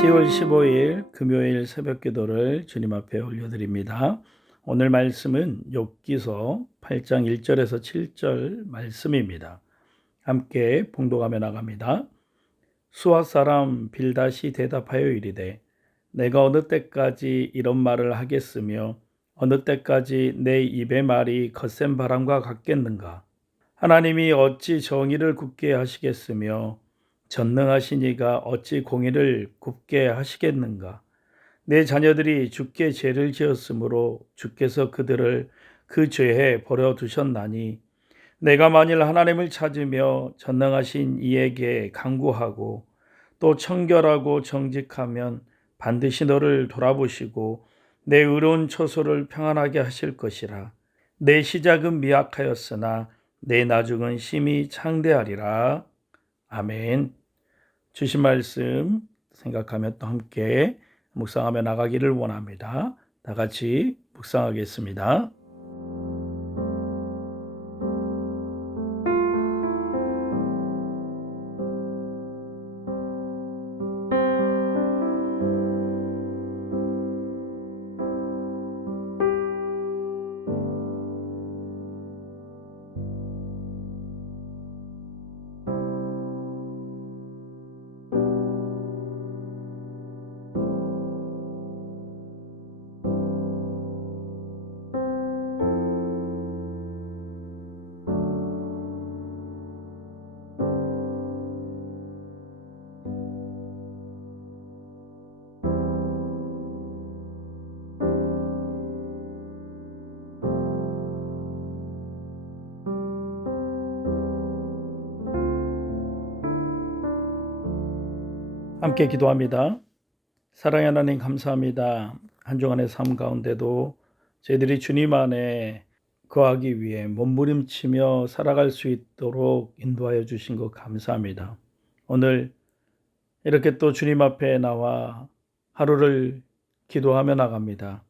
10월 15일 금요일 새벽 기도를 주님 앞에 올려드립니다. 오늘 말씀은 욥기서 8장 1절에서 7절 말씀입니다. 함께 봉독하며 나갑니다. 수아 사람 빌닷이 대답하여 이르되 내가 어느 때까지 이런 말을 하겠으며 어느 때까지 내 입의 말이 거센 바람과 같겠는가. 하나님이 어찌 정의를 굳게 하시겠으며 전능하신 이가 어찌 공의를 굽게 하시겠는가. 내 자녀들이 주께 죄를 지었으므로 주께서 그들을 그 죄에 버려두셨나니 내가 만일 하나님을 찾으며 전능하신 이에게 간구하고 또 청결하고 정직하면 반드시 너를 돌아보시고 내 의로운 처소를 평안하게 하실 것이라. 내 시작은 미약하였으나 내 나중은 심히 창대하리라. 아멘. 주신 말씀 생각하며 또 함께 묵상하며 나가기를 원합니다. 다 같이 묵상하겠습니다. 함께 기도합니다. 사랑의 하나님 감사합니다. 한 주간의 삶 가운데도 저희들이 주님 안에 거하기 위해 몸부림치며 살아갈 수 있도록 인도하여 주신 것 감사합니다. 오늘 이렇게 또 주님 앞에 나와 하루를 기도하며 나갑니다.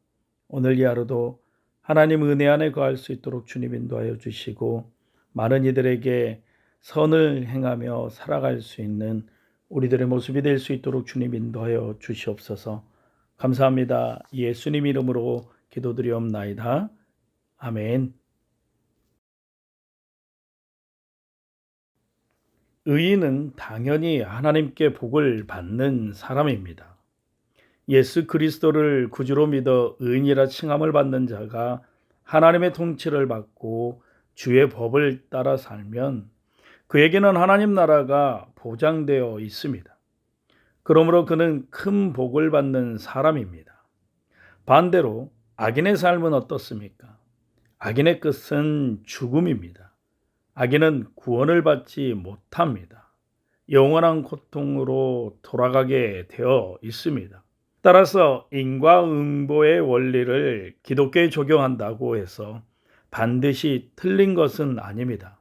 오늘 이 하루도 하나님 은혜 안에 거할 수 있도록 주님 인도하여 주시고 많은 이들에게 선을 행하며 살아갈 수 있는 우리들의 모습이 될 수 있도록 주님 인도하여 주시옵소서. 감사합니다. 예수님 이름으로 기도드리옵나이다. 아멘. 의인은 당연히 하나님께 복을 받는 사람입니다. 예수 그리스도를 구주로 믿어 의인이라 칭함을 받는 자가 하나님의 통치를 받고 주의 법을 따라 살면 그에게는 하나님 나라가 보장되어 있습니다. 그러므로 그는 큰 복을 받는 사람입니다. 반대로 악인의 삶은 어떻습니까? 악인의 끝은 죽음입니다. 악인은 구원을 받지 못합니다. 영원한 고통으로 돌아가게 되어 있습니다. 따라서 인과응보의 원리를 기독교에 적용한다고 해서 반드시 틀린 것은 아닙니다.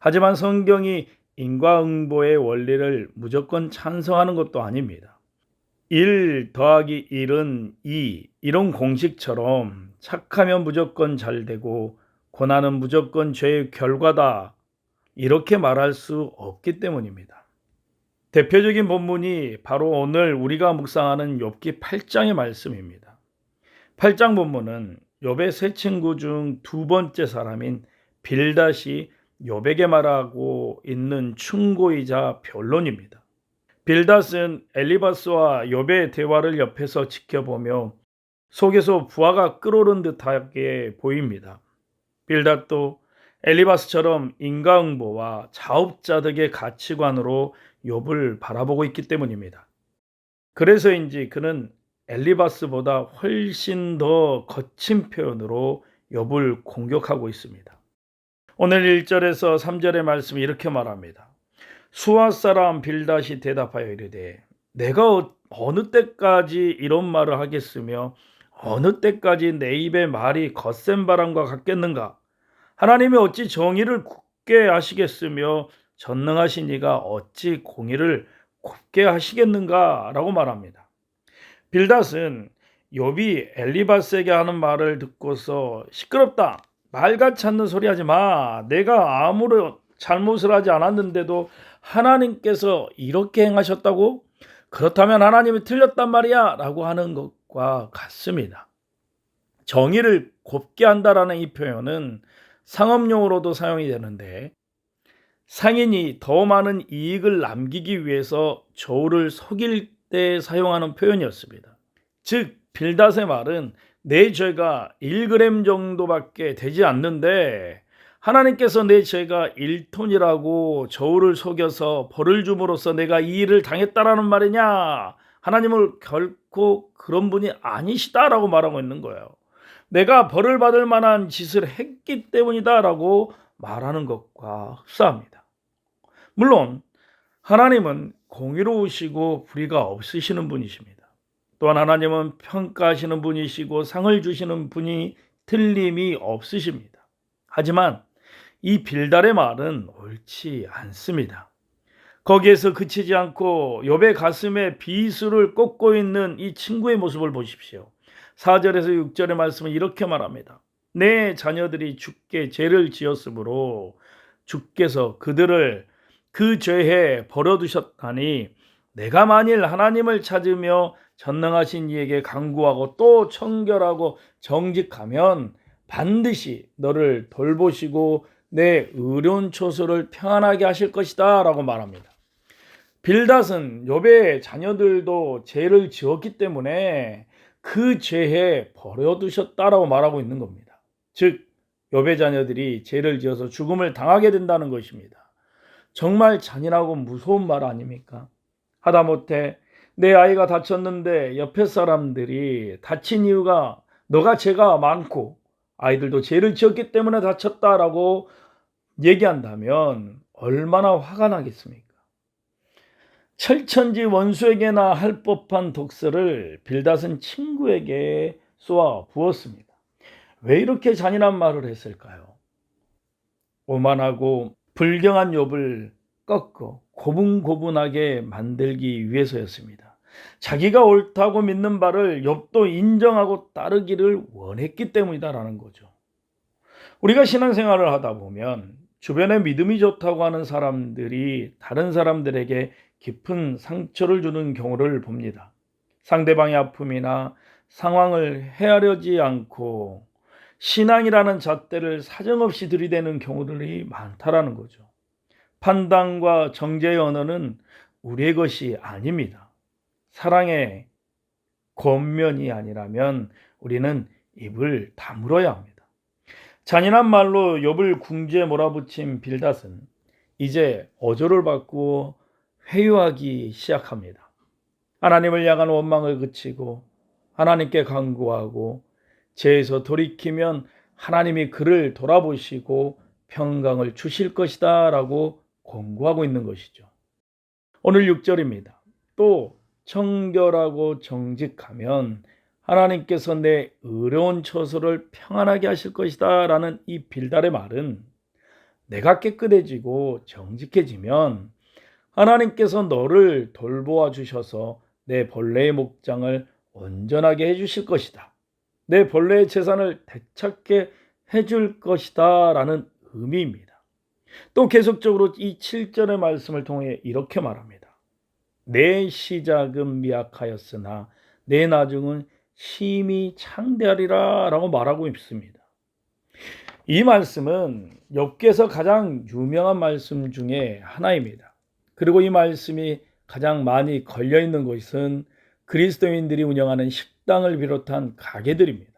하지만 성경이 인과응보의 원리를 무조건 찬성하는 것도 아닙니다. 1 더하기 1은 2 이런 공식처럼 착하면 무조건 잘되고 고난은 무조건 죄의 결과다 이렇게 말할 수 없기 때문입니다. 대표적인 본문이 바로 오늘 우리가 묵상하는 욥기 8장의 말씀입니다. 8장 본문은 욥의 세 친구 중 두 번째 사람인 빌닷이 욥에게 말하고 있는 충고이자 변론입니다. 빌닷은 엘리바스와 욥의 대화를 옆에서 지켜보며 속에서 부하가 끓어오른 듯하게 보입니다. 빌닷도 엘리바스처럼 인과응보와 자업자득의 가치관으로 욥을 바라보고 있기 때문입니다. 그래서인지 그는 엘리바스보다 훨씬 더 거친 표현으로 욥을 공격하고 있습니다. 오늘 1절에서 3절의 말씀이 이렇게 말합니다. 수아 사람 빌닷이 대답하여 이르되 내가 어느 때까지 이런 말을 하겠으며 어느 때까지 내 입의 말이 거센 바람과 같겠는가. 하나님이 어찌 정의를 굳게 하시겠으며 전능하신 이가 어찌 공의를 굽게 하시겠는가 라고 말합니다. 빌닷은 욥이 엘리바스에게 하는 말을 듣고서 시끄럽다. 말같이 않는 소리 하지 마. 내가 아무런 잘못을 하지 않았는데도 하나님께서 이렇게 행하셨다고? 그렇다면 하나님이 틀렸단 말이야 라고 하는 것과 같습니다. 정의를 곱게 한다라는 이 표현은 상업용으로도 사용이 되는데, 상인이 더 많은 이익을 남기기 위해서 저울을 속일 때 사용하는 표현이었습니다. 즉 빌닷의 말은 내 죄가 1g 정도밖에 되지 않는데 하나님께서 내 죄가 1톤이라고 저울을 속여서 벌을 줌으로써 내가 이 일을 당했다라는 말이냐? 하나님을 결코 그런 분이 아니시다라고 말하고 있는 거예요. 내가 벌을 받을 만한 짓을 했기 때문이다라고 말하는 것과 흡사합니다. 물론 하나님은 공의로우시고 불의가 없으시는 분이십니다. 또한 하나님은 평가하시는 분이시고 상을 주시는 분이 틀림이 없으십니다. 하지만 이 빌닷의 말은 옳지 않습니다. 거기에서 그치지 않고 욥의 가슴에 비수를 꽂고 있는 이 친구의 모습을 보십시오. 4절에서 6절의 말씀은 이렇게 말합니다. 내 자녀들이 주께 죄를 지었으므로 주께서 그들을 그 죄에 버려두셨다니 내가 만일 하나님을 찾으며 전능하신 이에게 간구하고 또 청결하고 정직하면 반드시 너를 돌보시고 내 의로운 처소를 평안하게 하실 것이다 라고 말합니다. 빌닷은 욥의 자녀들도 죄를 지었기 때문에 그 죄에 버려두셨다라고 말하고 있는 겁니다. 즉 욥의 자녀들이 죄를 지어서 죽음을 당하게 된다는 것입니다. 정말 잔인하고 무서운 말 아닙니까? 하다못해 내 아이가 다쳤는데 옆에 사람들이 다친 이유가 너가 죄가 많고 아이들도 죄를 지었기 때문에 다쳤다라고 얘기한다면 얼마나 화가 나겠습니까? 철천지 원수에게나 할 법한 독설을 빌닷은 친구에게 쏘아 부었습니다. 왜 이렇게 잔인한 말을 했을까요? 오만하고 불경한 욥을 꺾어 고분고분하게 만들기 위해서였습니다. 자기가 옳다고 믿는 바를 욥도 인정하고 따르기를 원했기 때문이다라는 거죠. 우리가 신앙생활을 하다 보면 주변에 믿음이 좋다고 하는 사람들이 다른 사람들에게 깊은 상처를 주는 경우를 봅니다. 상대방의 아픔이나 상황을 헤아려지 않고 신앙이라는 잣대를 사정없이 들이대는 경우들이 많다라는 거죠. 판단과 정죄의 언어는 우리의 것이 아닙니다. 사랑의 권면이 아니라면 우리는 입을 다물어야 합니다. 잔인한 말로 욥을 궁지에 몰아붙인 빌닷은 이제 어조를 바꾸어 회유하기 시작합니다. 하나님을 향한 원망을 그치고 하나님께 간구하고 죄에서 돌이키면 하나님이 그를 돌아보시고 평강을 주실 것이다 라고 권고하고 있는 것이죠. 오늘 6절입니다. 또 청결하고 정직하면 하나님께서 내 의로운 처소를 평안하게 하실 것이다 라는 이 빌닷의 말은 내가 깨끗해지고 정직해지면 하나님께서 너를 돌보아 주셔서 내 벌레의 목장을 온전하게 해주실 것이다. 내 벌레의 재산을 되찾게 해줄 것이다 라는 의미입니다. 또 계속적으로 이 7절의 말씀을 통해 이렇게 말합니다. 내 시작은 미약하였으나 내 나중은 심히 창대하리라 라고 말하고 있습니다. 이 말씀은 욥기에서 가장 유명한 말씀 중에 하나입니다. 그리고 이 말씀이 가장 많이 걸려있는 곳은 그리스도인들이 운영하는 식당을 비롯한 가게들입니다.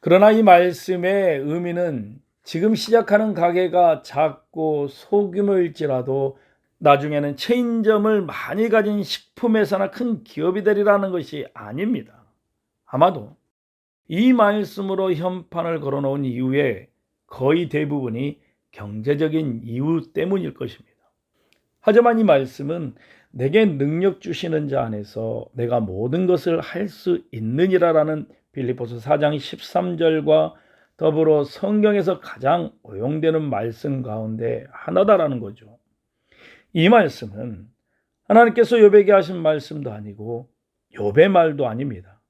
그러나 이 말씀의 의미는 지금 시작하는 가게가 작고 소규모일지라도 나중에는 체인점을 많이 가진 식품회사나 큰 기업이 되리라는 것이 아닙니다. 아마도 이 말씀으로 현판을 걸어놓은 이유에 거의 대부분이 경제적인 이유 때문일 것입니다. 하지만 이 말씀은 내게 능력 주시는 자 안에서 내가 모든 것을 할 수 있느니라라는 빌립보서 4장 13절과 더불어 성경에서 가장 오용되는 말씀 가운데 하나다라는 거죠. 이 말씀은 하나님께서 욥에게 하신 말씀도 아니고 욥의 말도 아닙니다.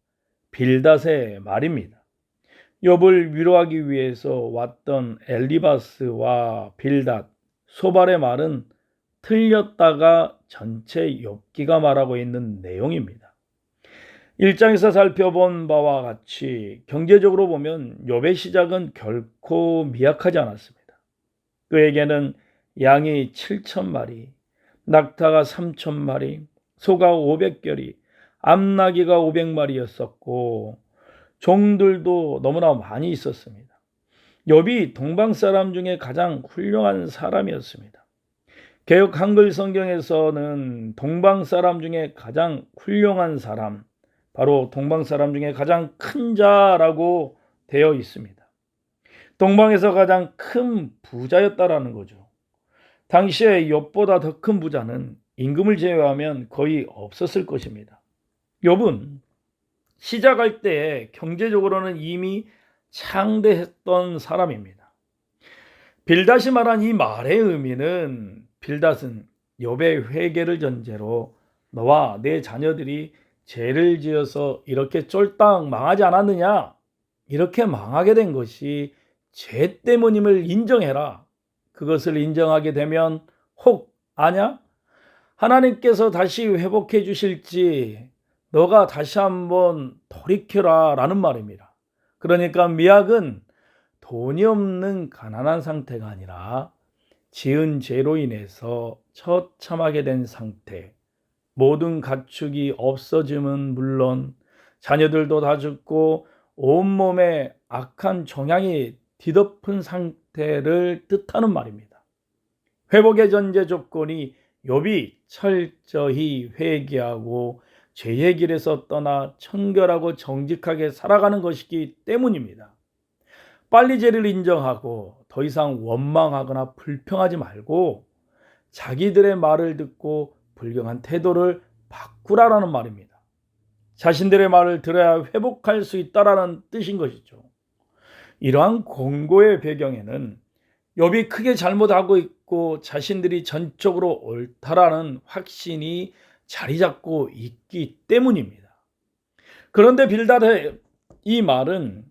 빌닷의 말입니다. 욥을 위로하기 위해서 왔던 엘리바스와 빌닷, 소발의 말은 틀렸다가 전체 욥기가 말하고 있는 내용입니다. 1장에서 살펴본 바와 같이 경제적으로 보면 욥의 시작은 결코 미약하지 않았습니다. 그에게는 양이 7,000마리, 낙타가 3,000마리, 소가 500결이, 암나귀가 500마리였었고 종들도 너무나 많이 있었습니다. 욥이 동방 사람 중에 가장 훌륭한 사람이었습니다. 개역 한글 성경에서는 동방 사람 중에 가장 훌륭한 사람, 바로 동방 사람 중에 가장 큰 자라고 되어 있습니다. 동방에서 가장 큰 부자였다라는 거죠. 당시에 욥보다 더 큰 부자는 임금을 제외하면 거의 없었을 것입니다. 욥은 시작할 때에 경제적으로는 이미 창대했던 사람입니다. 빌닷이 말한 이 말의 의미는, 빌닷은 욥의 회개를 전제로 너와 내 자녀들이 죄를 지어서 이렇게 쫄딱 망하지 않았느냐, 이렇게 망하게 된 것이 죄 때문임을 인정해라. 그것을 인정하게 되면 혹 아냐? 하나님께서 다시 회복해 주실지 너가 다시 한번 돌이켜라 라는 말입니다. 그러니까 미약은 돈이 없는 가난한 상태가 아니라 지은 죄로 인해서 처참하게 된 상태, 모든 가축이 없어짐은 물론 자녀들도 다 죽고 온몸에 악한 종양이 뒤덮은 상태를 뜻하는 말입니다. 회복의 전제 조건이 욥이 철저히 회개하고 죄의 길에서 떠나 청결하고 정직하게 살아가는 것이기 때문입니다. 빨리 죄를 인정하고 더 이상 원망하거나 불평하지 말고 자기들의 말을 듣고 불경한 태도를 바꾸라라는 말입니다. 자신들의 말을 들어야 회복할 수 있다라는 뜻인 것이죠. 이러한 공고의 배경에는 욥이 크게 잘못하고 있고 자신들이 전적으로 옳다라는 확신이 자리 잡고 있기 때문입니다. 그런데 빌닷의 이 말은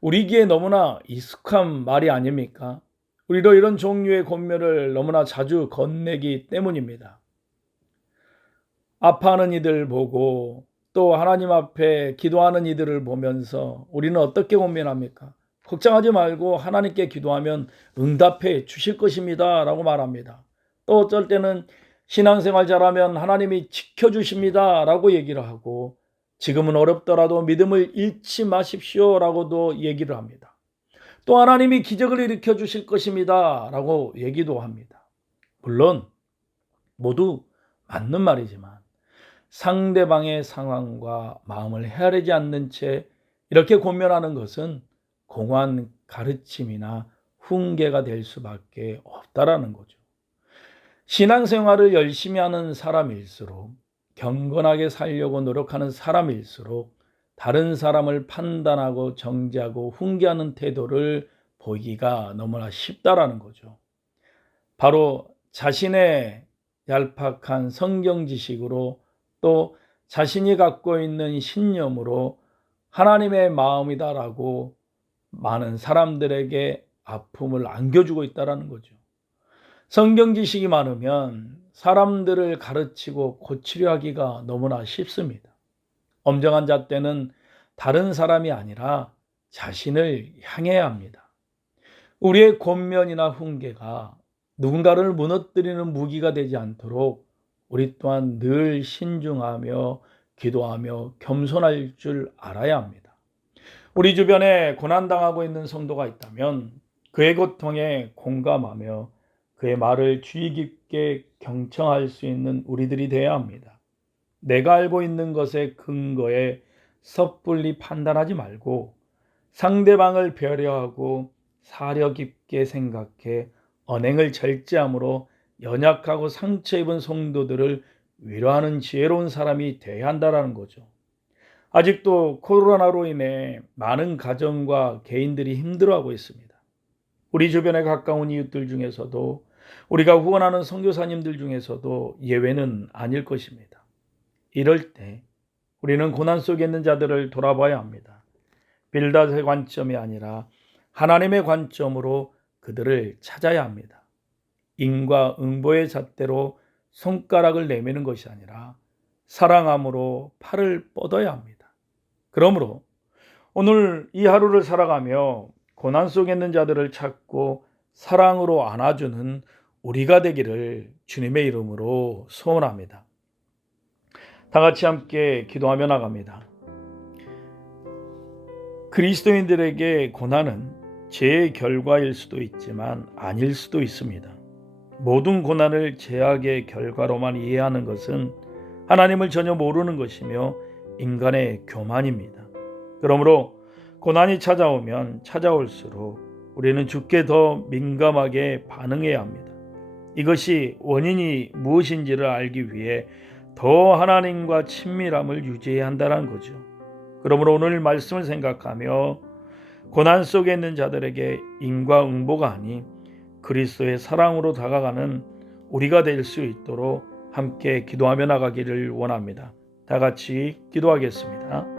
우리에게 너무나 익숙한 말이 아닙니까? 우리도 이런 종류의 권면을 너무나 자주 건네기 때문입니다. 아파하는 이들 보고 또 하나님 앞에 기도하는 이들을 보면서 우리는 어떻게 권면합니까? 걱정하지 말고 하나님께 기도하면 응답해 주실 것입니다 라고 말합니다. 또 어쩔 때는 신앙생활 잘하면 하나님이 지켜주십니다 라고 얘기를 하고, 지금은 어렵더라도 믿음을 잃지 마십시오 라고도 얘기를 합니다. 또 하나님이 기적을 일으켜 주실 것입니다 라고 얘기도 합니다. 물론 모두 맞는 말이지만 상대방의 상황과 마음을 헤아리지 않는 채 이렇게 권면하는 것은 공허한 가르침이나 훈계가 될 수밖에 없다라는 거죠. 신앙생활을 열심히 하는 사람일수록, 경건하게 살려고 노력하는 사람일수록 다른 사람을 판단하고 정죄하고 훈계하는 태도를 보이기가 너무나 쉽다라는 거죠. 바로 자신의 얄팍한 성경 지식으로 또 자신이 갖고 있는 신념으로 하나님의 마음이다라고 많은 사람들에게 아픔을 안겨주고 있다는 거죠. 성경 지식이 많으면 사람들을 가르치고 고치려 하기가 너무나 쉽습니다. 엄정한 잣대는 다른 사람이 아니라 자신을 향해야 합니다. 우리의 권면이나 훈계가 누군가를 무너뜨리는 무기가 되지 않도록 우리 또한 늘 신중하며 기도하며 겸손할 줄 알아야 합니다. 우리 주변에 고난당하고 있는 성도가 있다면 그의 고통에 공감하며 그의 말을 주의 깊게 경청할 수 있는 우리들이 되어야 합니다. 내가 알고 있는 것의 근거에 섣불리 판단하지 말고 상대방을 배려하고 사려 깊게 생각해 언행을 절제함으로 연약하고 상처 입은 성도들을 위로하는 지혜로운 사람이 되어야 한다는 거죠. 아직도 코로나로 인해 많은 가정과 개인들이 힘들어하고 있습니다. 우리 주변에 가까운 이웃들 중에서도, 우리가 후원하는 선교사님들 중에서도 예외는 아닐 것입니다. 이럴 때 우리는 고난 속에 있는 자들을 돌아봐야 합니다. 빌닷의 관점이 아니라 하나님의 관점으로 그들을 찾아야 합니다. 인과응보의 잣대로 손가락을 내미는 것이 아니라 사랑함으로 팔을 뻗어야 합니다. 그러므로 오늘 이 하루를 살아가며 고난 속에 있는 자들을 찾고 사랑으로 안아주는 우리가 되기를 주님의 이름으로 소원합니다. 다 같이 함께 기도하며 나갑니다. 그리스도인들에게 고난은 죄의 결과일 수도 있지만 아닐 수도 있습니다. 모든 고난을 죄악의 결과로만 이해하는 것은 하나님을 전혀 모르는 것이며 인간의 교만입니다. 그러므로 고난이 찾아오면 찾아올수록 우리는 주께 더 민감하게 반응해야 합니다. 이것이 원인이 무엇인지를 알기 위해 더 하나님과 친밀함을 유지해야 한다는 거죠. 그러므로 오늘 말씀을 생각하며 고난 속에 있는 자들에게 인과응보가 아닌 그리스도의 사랑으로 다가가는 우리가 될 수 있도록 함께 기도하며 나가기를 원합니다. 다 같이 기도하겠습니다.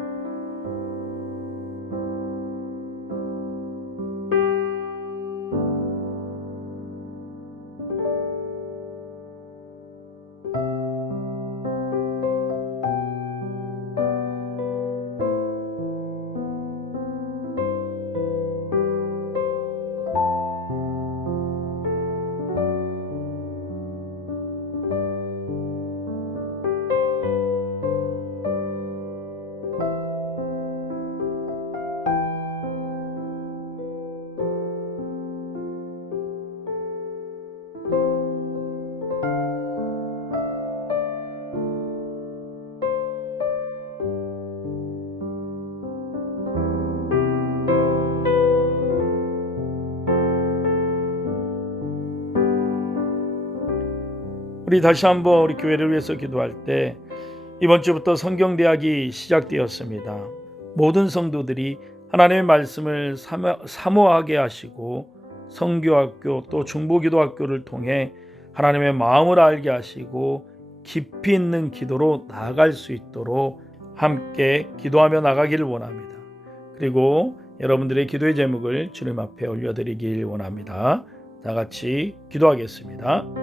우리 다시 한번 우리 교회를 위해서 기도할 때 이번 주부터 성경대학이 시작되었습니다. 모든 성도들이 하나님의 말씀을 사모하게 하시고 성교학교 또 중보기도학교를 통해 하나님의 마음을 알게 하시고 깊이 있는 기도로 나아갈 수 있도록 함께 기도하며 나가기를 원합니다. 그리고 여러분들의 기도의 제목을 주님 앞에 올려드리길 원합니다. 다 같이 기도하겠습니다.